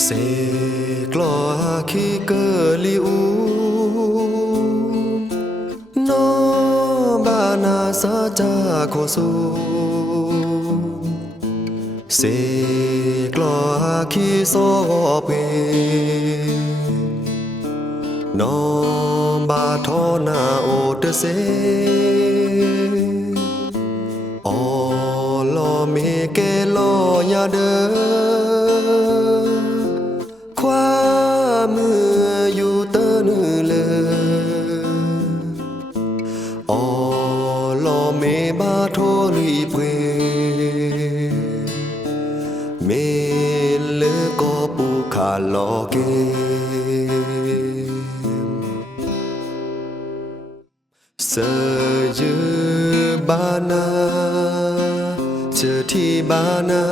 Sekla ki kali u No bana sa cha ko su Sekla ki so pe No ba tho na o te se O lo me ke lo ya de 哦，老梅巴托里布，梅勒哥布卡罗给。Sejubana Jetibana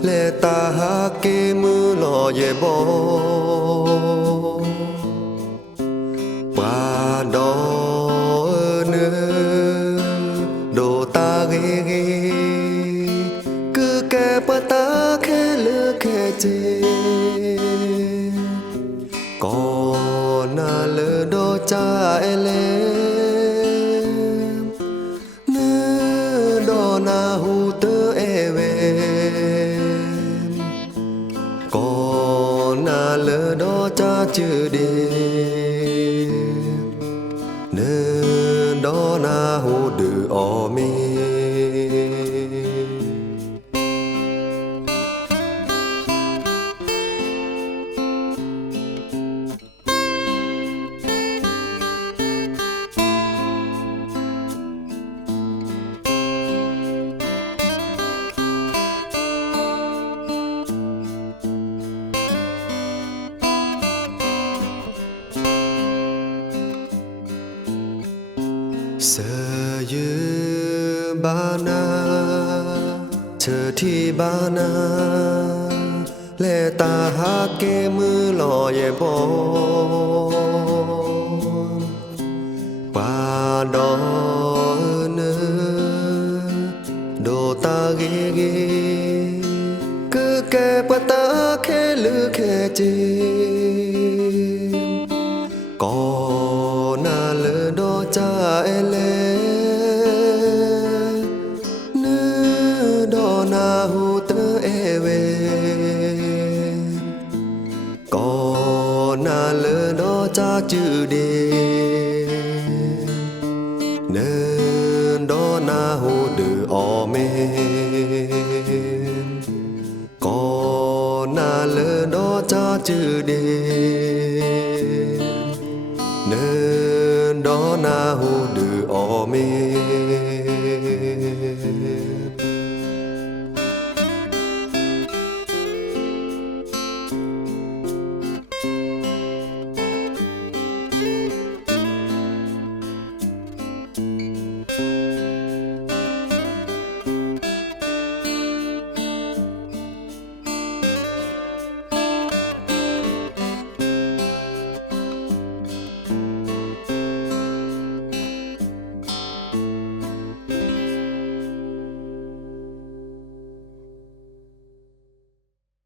Leta hakemu lo yebo Pradon อกแค่เจก่อนหน้าเลอโดจาเอเลเนื้ เสอยืบานา เธอที่บานาและตาหาเกมือลอยบอปาดอเนอโดตาเกเกคือแกปะตาแค่ลือแค่เจก่อ นาหูเตเอเวก่อนหน้าเลอดอจาจือเดเนื้อดอนาหูเดืออเมก่อนหน้าเลอดอจาจือเดเนินดอนาหูเดือออเม